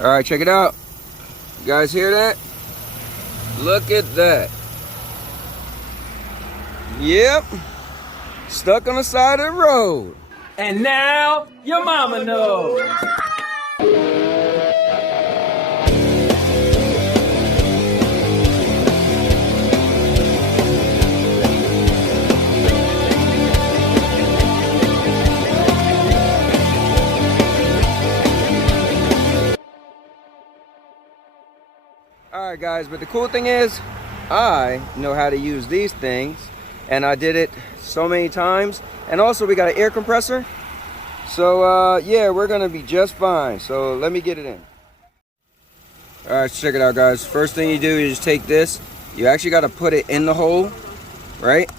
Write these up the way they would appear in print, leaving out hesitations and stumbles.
All right, check it out. You guys hear that? Look at that. Yep. Stuck on the side of the road. And now your mama knows. All right, guys, but the cool thing is I know how to use these things, and I did it so many times. And also we got an air compressor, so yeah, we're gonna be just fine. So let me get it in. All right, check it out, guys. First thing you do is just take this. You actually got to put it in the hole, right,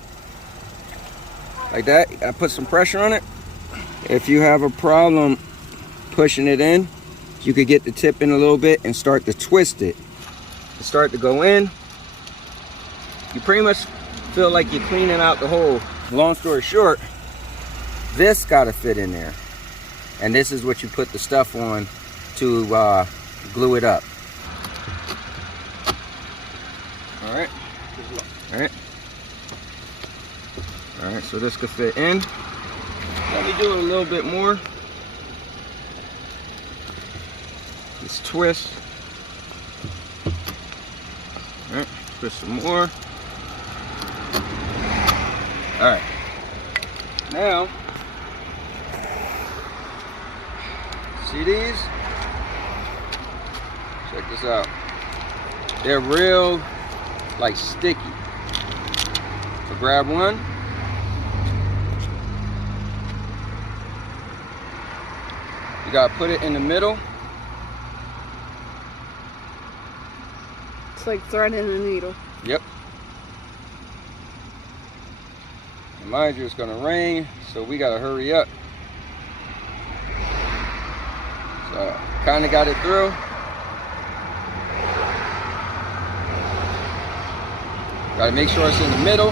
like that. You gotta put some pressure on it. If you have a problem pushing it in, you could get the tip in a little bit and start to twist it. Start to go in. You pretty much feel like you're cleaning out the hole. Long story short, this got to fit in there, and this is what you put the stuff on to glue it up. All right, so this could fit in. Let me do it a little bit more. Just twist. All right, put some more. All right, now, see these? Check this out. They're real, like, sticky. So grab one. You gotta put it in the middle. It's like threading a needle. Yep. And mind you, it's gonna rain, so we gotta hurry up. So, kind of got it through. Gotta make sure it's in the middle.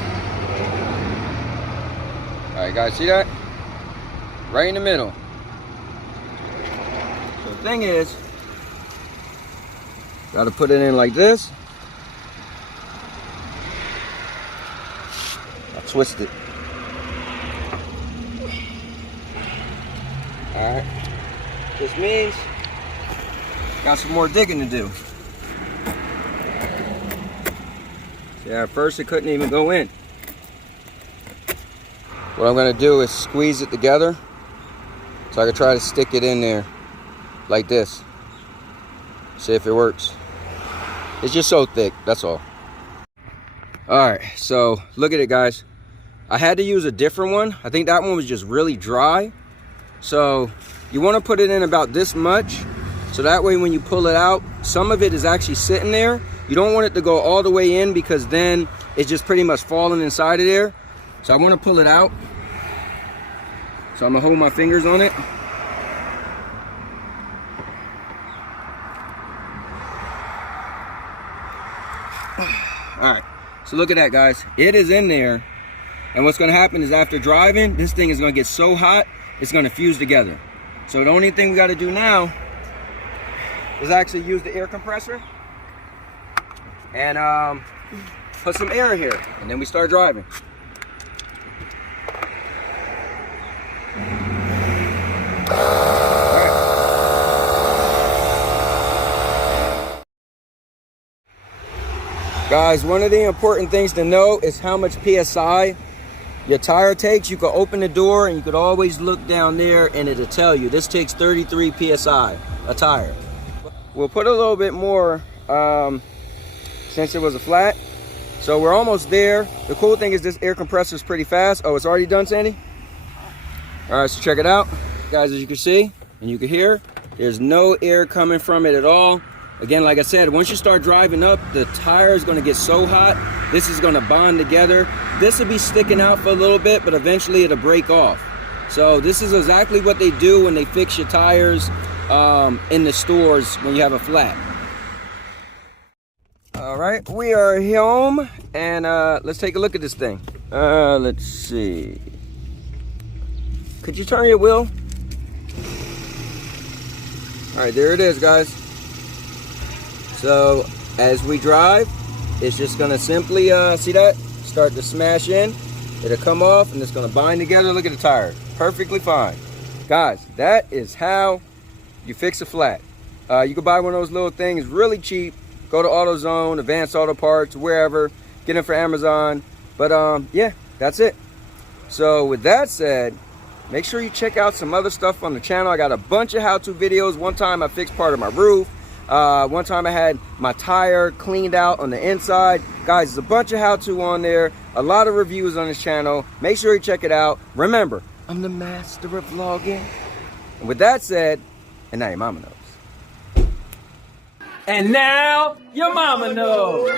All right, guys, see that? Right in the middle. So the thing is, gotta put it in like this. Twist it. All right. This means got some more digging to do. Yeah, at first it couldn't even go in. What I'm gonna do is squeeze it together so I can try to stick it in there like this. See if it works. It's just so thick, that's all. All right, so look at it, guys. I had to use a different one. I think that one was just really dry. So you want to put it in about this much, so that way when you pull it out, some of it is actually sitting there. You don't want it to go all the way in, because then it's just pretty much falling inside of there. So I want to pull it out. So I'm gonna hold my fingers on it. All right, so look at that, guys. It is in there. And what's gonna happen is, after driving, this thing is gonna get so hot, it's gonna fuse together. So the only thing we gotta do now is actually use the air compressor and put some air in here, and then we start driving. Guys, one of the important things to know is how much PSI your tire takes. You could open the door and you could always look down there and it'll tell you. This takes 33 PSI, a tire. We'll put a little bit more since it was a flat. So we're almost there. The cool thing is this air compressor is pretty fast. Oh, it's already done, Sandy? All right, so check it out. Guys, as you can see and you can hear, there's no air coming from it at all. Again, like I said, once you start driving up, the tire is going to get so hot. This is going to bond together. This will be sticking out for a little bit, but eventually it'll break off. So this is exactly what they do when they fix your tires in the stores when you have a flat. All right, we are home, and let's take a look at this thing. Let's see. Could you turn your wheel? All right, there it is, guys. So as we drive, it's just gonna simply, see that? Start to smash in. It'll come off and it's gonna bind together. Look at the tire, perfectly fine. Guys, that is how you fix a flat. You can buy one of those little things really cheap. Go to AutoZone, Advanced Auto Parts, wherever. Get them for Amazon. But yeah, that's it. So with that said, make sure you check out some other stuff on the channel. I got a bunch of how-to videos. One time I fixed part of my roof. One time I had my tire cleaned out on the inside. Guys, there's a bunch of how-to on there. A lot of reviews on this channel. Make sure you check it out. Remember, I'm the master of vlogging. And with that said, and now your mama knows. And now your mama knows.